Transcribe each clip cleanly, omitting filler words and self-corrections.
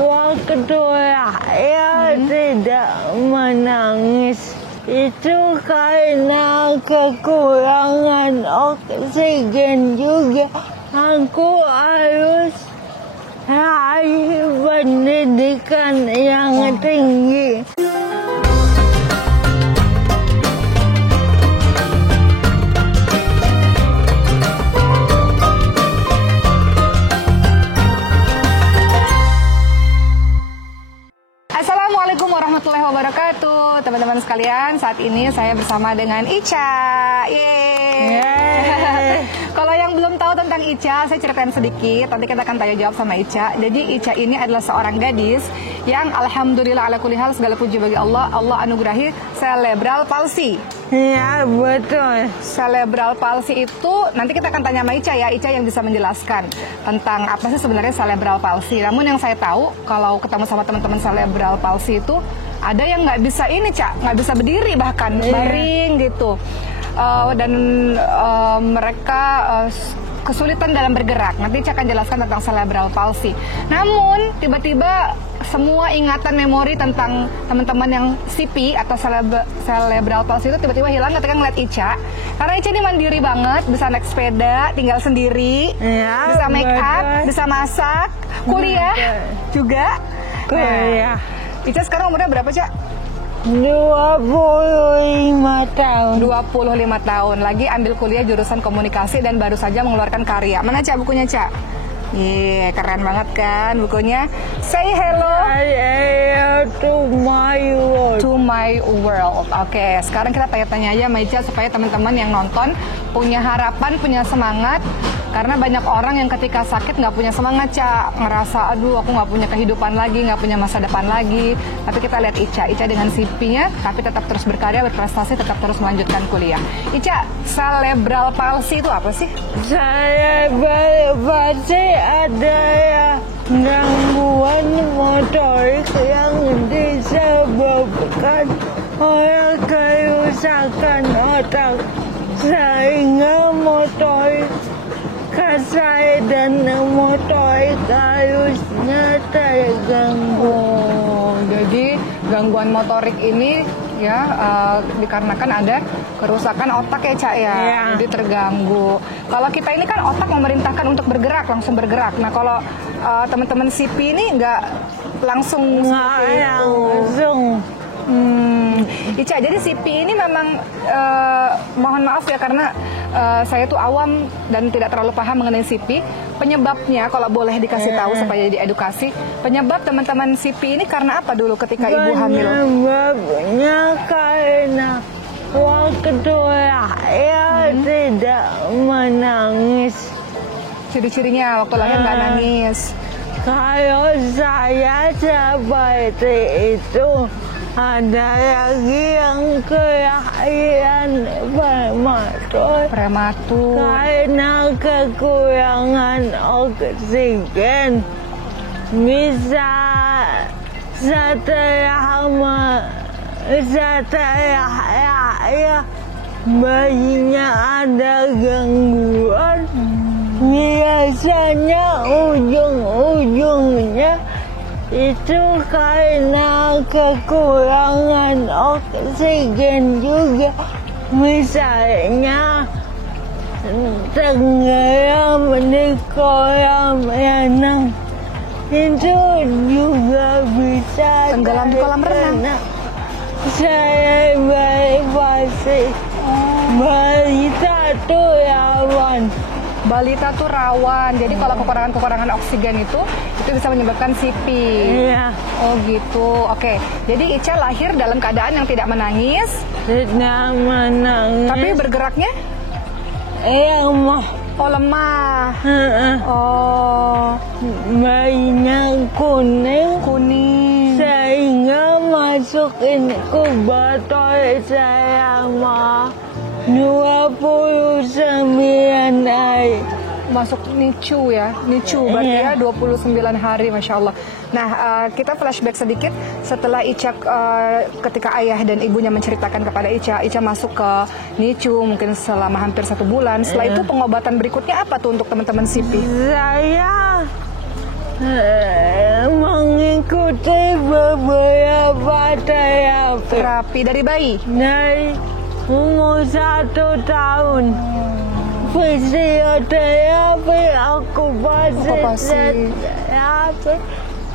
waktu saya tidak menangis itu karena kekurangan oksigen juga. Aku harus raih pendidikan yang tinggi. Assalamualaikum warahmatullahi wabarakatuh, teman-teman sekalian. Saat ini saya bersama dengan Ica. Kalau yang belum tahu tentang Ica, saya ceritain sedikit. Nanti kita akan tanya jawab sama Ica. Jadi Ica ini adalah seorang gadis yang alhamdulillah ala kulli hal, segala puji bagi Allah. Allah anugerahi cerebral palsy. Ya, betul. Cerebral palsy itu nanti kita akan tanya sama Ica ya. Ica yang bisa menjelaskan tentang apa sih sebenarnya cerebral palsy. Namun yang saya tahu kalau ketemu sama teman-teman cerebral palsy itu ada yang nggak bisa ini, Cak, nggak bisa berdiri bahkan baring gitu. Dan mereka kesulitan dalam bergerak. Nanti Cak akan jelaskan tentang cerebral palsy. Namun tiba-tiba semua ingatan memori tentang teman-teman yang CP atau cerebral palsy itu tiba-tiba hilang ketika ngeliat Ica. Karena Ica ini mandiri banget, bisa naik sepeda, tinggal sendiri, bisa make up, bisa masak, kuliah juga. Kuliah. Ica sekarang umurnya berapa, Cak? 25 tahun. 25 tahun. Lagi ambil kuliah jurusan komunikasi dan baru saja mengeluarkan karya. Mana, Cak, bukunya, Cak? Keren banget kan bukunya. Say hello to my world. To my world. Oke, sekarang kita tanya-tanya aja sama Ica supaya teman-teman yang nonton punya harapan, punya semangat. Karena banyak orang yang ketika sakit nggak punya semangat, Cak. Ngerasa, aduh aku nggak punya kehidupan lagi, nggak punya masa depan lagi. Tapi kita lihat Ica dengan CP-nya, tapi tetap terus berkarya, berprestasi, tetap terus melanjutkan kuliah. Ica, cerebral palsy itu apa sih? Cerebral palsy adalah gangguan motorik yang disebabkan oleh kerusakan otak sehingga motorik kasar dan motorik halusnya terganggu. Jadi gangguan motorik ini ya dikarenakan ada kerusakan otak ya, Cak ya. Jadi terganggu. Kalau kita ini kan otak memerintahkan untuk bergerak, langsung bergerak. Nah kalau teman-teman CP ini nggak langsung langsung. Ica, jadi CP ini memang mohon maaf ya karena saya tuh awam dan tidak terlalu paham mengenai CP. Penyebabnya kalau boleh dikasih tahu supaya jadi edukasi. Penyebab teman-teman CP ini karena apa dulu ketika ibu hamil? Penyebabnya karena waktu saya tidak menangis. Ciri-cirinya waktu lahir nggak nangis. Kalau saya seperti itu, ada lagi yang kelahiran prematur karena kekurangan oksigen. Bisa setelah bayinya ada gangguan, biasanya ujung-ujungnya itu karena kekurangan oksigen juga. Misalnya tenggelam di kolam renang, itu juga bisa tenggelam di kolam renang. Cerebral palsy. Balita tuh rawan. Balita tuh rawan. Jadi kalau kekurangan oksigen itu bisa menyebabkan CP. Iya. Oh gitu. Oke. Jadi Ica lahir dalam keadaan yang tidak menangis. Tidak menangis. Tapi bergeraknya? Lemah. Oh lemah. Oh. Bayinya kuning. Sehingga masuk inkubator selama 29 hari. Masuk NICU ya, NICU berarti ya 29 hari, Masya Allah. Nah, kita flashback sedikit setelah Ica ketika ayah dan ibunya menceritakan kepada Ica masuk ke NICU mungkin selama hampir 1 bulan. Setelah itu pengobatan berikutnya apa tuh untuk teman-teman CP? Saya mengingat beberapa terapi. Terapi dari bayi? Dari umur 1 tahun. Fisioterapi, okupasi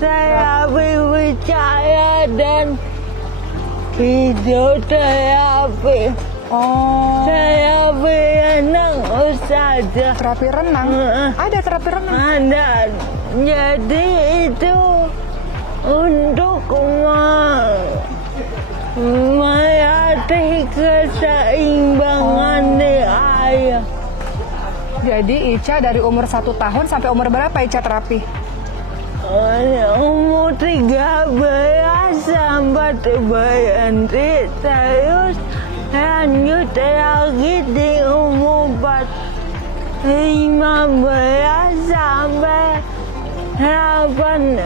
terapi bicara, dan hidroterapi. Oh. Terapi renang saja. Terapi renang? Ada terapi renang? Ada. Jadi itu untuk melatih keseimbangan di air. Jadi Ica dari umur 1 tahun sampai umur berapa Ica terapi? Umur 13 sampai berhenti, terus lanjut lagi di umur 15 sampai 18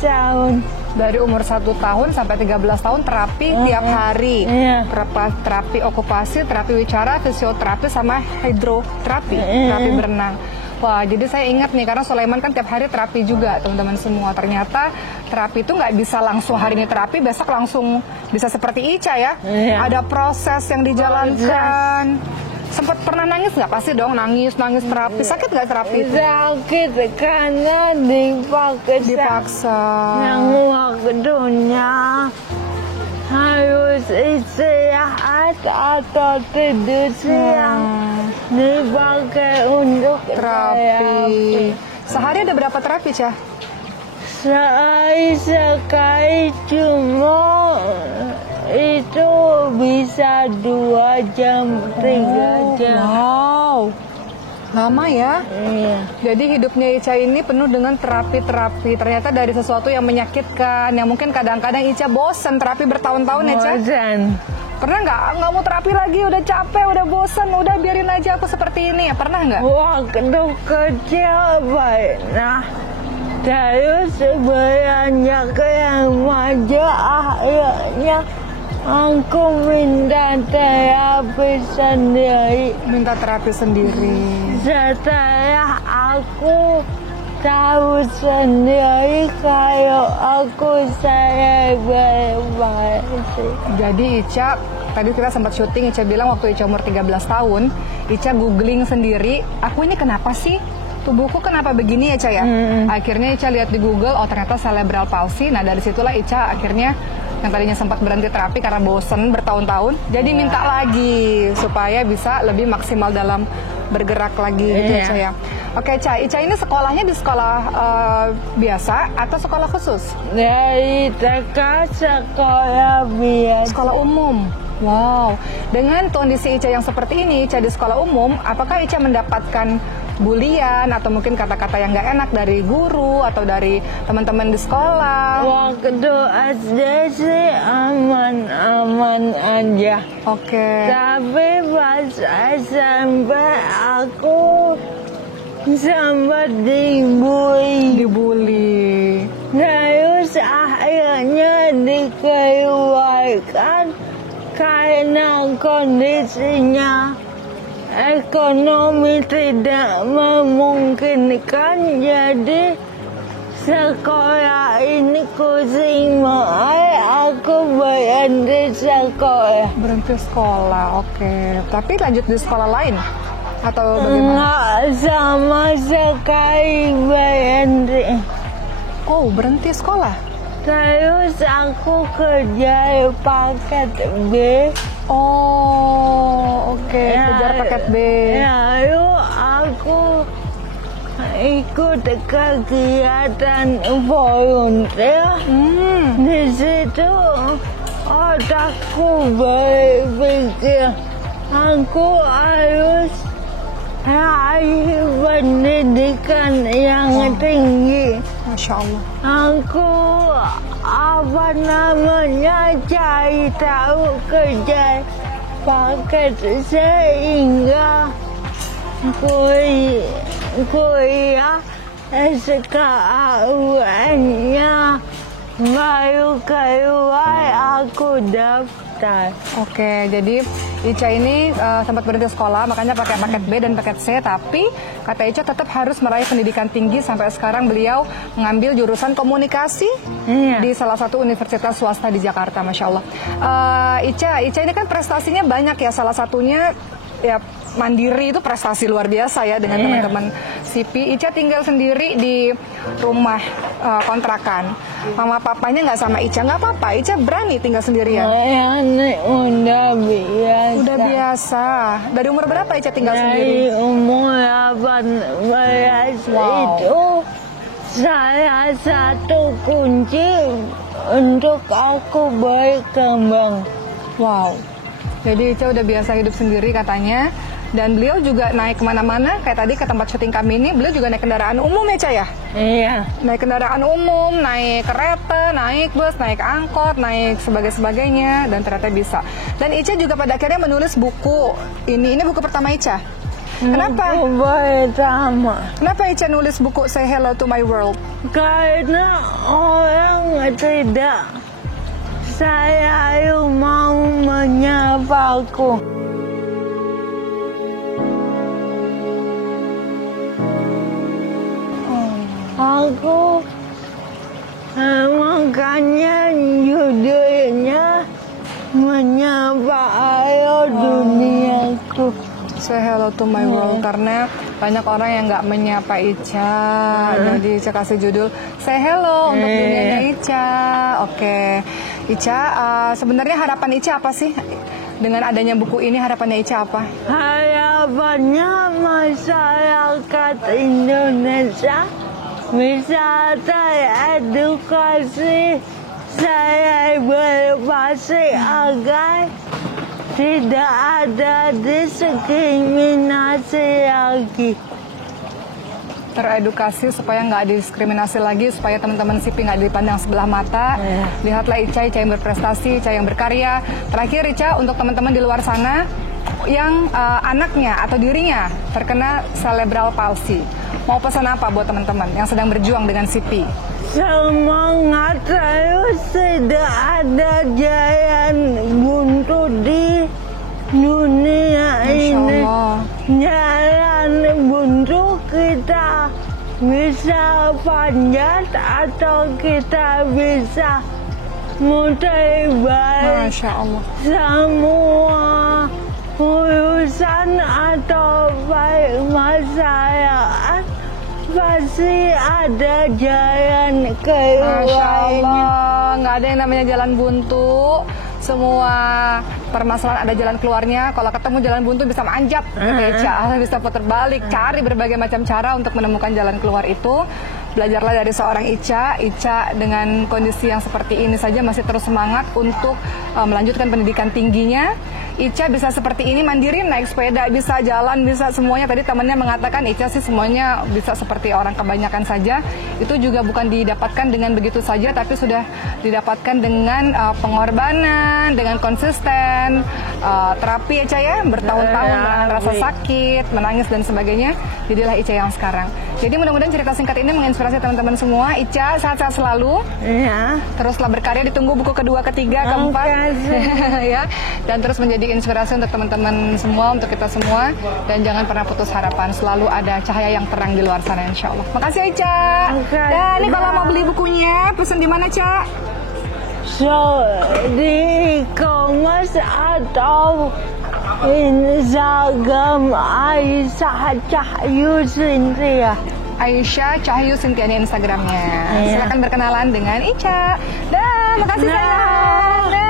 tahun. Dari umur 1 tahun sampai 13 tahun terapi tiap hari. Terapi okupasi, terapi wicara, fisioterapi, sama hidroterapi, terapi berenang. Wah, jadi saya ingat nih, karena Sulaiman kan tiap hari terapi juga, teman-teman semua. Ternyata terapi itu nggak bisa langsung hari ini terapi, besok langsung bisa seperti Ica ya. Ada proses yang dijalankan. Sempat pernah nangis nggak? Pasti dong, nangis terapi. Sakit nggak terapi itu? Sakit karena dipaksa. Yang waktunya harus istirahat atau tidur siang dipakai untuk terapi. Sehari ada berapa terapi, Cah? Sehari sekali, cuma itu bisa 2 jam, 3 jam. Wow, lama ya? Iya. Jadi hidupnya Ica ini penuh dengan terapi-terapi. Ternyata dari sesuatu yang menyakitkan, yang mungkin kadang-kadang Ica bosan terapi bertahun-tahun ya, Ca? Bosan. Pernah nggak mau terapi lagi, udah capek, udah bosan, udah biarin aja aku seperti ini ya? Pernah nggak? Waktu kecil pernah. Terus beranjak yang maju, akhirnya aku minta terapi sendiri. Minta terapi sendiri. Setelah aku tahu sendiri kalau aku cerebral palsy. Jadi Ica, tadi kita sempat syuting, Ica bilang waktu Ica umur 13 tahun, Ica googling sendiri, aku ini kenapa sih? Tubuhku kenapa begini ya, Ica ya? Akhirnya Ica lihat di Google, oh ternyata cerebral palsy. Nah dari situlah Ica akhirnya yang tadinya sempat berhenti terapi karena bosen bertahun-tahun, jadi minta lagi supaya bisa lebih maksimal dalam bergerak lagi gitu ya, Ica ya. Oke, Ica, Ica ini sekolahnya di sekolah biasa atau sekolah khusus? Dari TK sekolah biasa. Sekolah umum. Wow, dengan kondisi Ica yang seperti ini, Ica di sekolah umum, apakah Ica mendapatkan bulian atau mungkin kata-kata yang nggak enak dari guru atau dari teman-teman di sekolah? Waktu SD sih aman-aman aja. Oke. Tapi pas SMP aku sempat dibully. Terus akhirnya dikeluarkan karena kondisinya ekonomi tidak memungkinkan, jadi sekolah ini kucing mahal, aku berhenti sekolah. Berhenti sekolah, oke. Tapi lanjut di sekolah lain atau bagaimana? Nggak sama sekali berhenti. Oh, berhenti sekolah. Terus aku kerja paket B. Oh, oke. Kejar paket B. Lalu aku ikut kegiatan volunteer. Di situ otakku berpikir aku harus raih pendidikan yang tinggi. Masya Allah. Aku cari tahu kerja paket sehingga kuliah SKAUN-nya baru keluar, aku daftar. Ica. Oke, jadi Ica ini sempat berhenti sekolah, makanya pakai paket B dan paket C, tapi kata Ica tetap harus meraih pendidikan tinggi. Sampai sekarang beliau mengambil jurusan komunikasi di salah satu universitas swasta di Jakarta, Masya Allah. Ica ini kan prestasinya banyak ya, salah satunya ya mandiri, itu prestasi luar biasa ya dengan teman-teman SIPI. Ica tinggal sendiri di rumah kontrakan. Mama papanya nggak sama Ica, nggak apa-apa. Ica berani tinggal sendirian. Udah biasa. Udah biasa. Dari umur berapa Ica tinggal sendiri? Dari umur 18 itu salah satu kunci untuk aku berkembang. Wow. Jadi Ica udah biasa hidup sendiri katanya. Dan beliau juga naik kemana-mana, kayak tadi ke tempat syuting kami ini, beliau juga naik kendaraan umum ya, Ca ya? Iya. Naik kendaraan umum, naik kereta, naik bus, naik angkot, naik sebagainya, dan ternyata bisa. Dan Ica juga pada akhirnya menulis buku. Ini buku pertama Ica. Kenapa? Buku pertama. Kenapa Ica nulis buku Say Hello to My World? Karena orang tidak selalu mau menyapaku. Aku makanya judulnya menyapa ayo duniaku. Say hello to my world, karena banyak orang yang nggak menyapa Ica. Jadi Ica kasih judul Say hello untuk dunianya Ica. Oke, Ica, sebenarnya harapan Ica apa sih? Dengan adanya buku ini, harapannya Ica apa? Harapannya masyarakat Indonesia bisa teredukasi, saya berpasti agar tidak ada diskriminasi lagi. Teredukasi supaya nggak diskriminasi lagi, supaya teman-teman SIPI nggak dipandang sebelah mata. Lihatlah Ica yang berprestasi, Ica yang berkarya. Terakhir Ica, untuk teman-teman di luar sana yang anaknya atau dirinya terkena cerebral palsy, mau pesan apa buat teman-teman yang sedang berjuang dengan SIPI? Semangat terus, tidak ada jalan buntu di dunia ini. Jalan buntu kita bisa panjat atau kita bisa muter balik. Masya Allah. Semua urusan atau masyarakat pasti ada jalan keluarnya. Masya Allah, nggak ada yang namanya jalan buntu. Semua permasalahan ada jalan keluarnya. Kalau ketemu jalan buntu bisa manjat, bisa putar balik, cari berbagai macam cara untuk menemukan jalan keluar itu. Belajarlah dari seorang Ica. Ica dengan kondisi yang seperti ini saja masih terus semangat untuk melanjutkan pendidikan tingginya. Ica bisa seperti ini, mandiri, naik sepeda, bisa jalan, bisa semuanya. Tadi temannya mengatakan Ica sih semuanya bisa seperti orang kebanyakan saja. Itu juga bukan didapatkan dengan begitu saja, tapi sudah didapatkan dengan pengorbanan, dengan konsisten, terapi Ica ya, bertahun-tahun menahan rasa sakit, menangis dan sebagainya. Jadilah Ica yang sekarang. Jadi mudah-mudahan cerita singkat ini menginspirasi teman-teman semua. Ica sehat-sehat selalu. Iya. Teruslah berkarya, ditunggu buku kedua, ketiga, keempat. Ya. Dan terus menjadi inspirasi untuk teman-teman semua, untuk kita semua, dan jangan pernah putus harapan, selalu ada cahaya yang terang di luar sana insya Allah. Makasih ya Ica. Dan ini kalau mau beli bukunya, pesen di mana Ca? So, di e-commerce atau Instagram Aisyah Cahyu Cynthia. Aisyah Cahyu Cynthia ini Instagramnya. Silakan berkenalan dengan Ica. Dah, makasih sayang.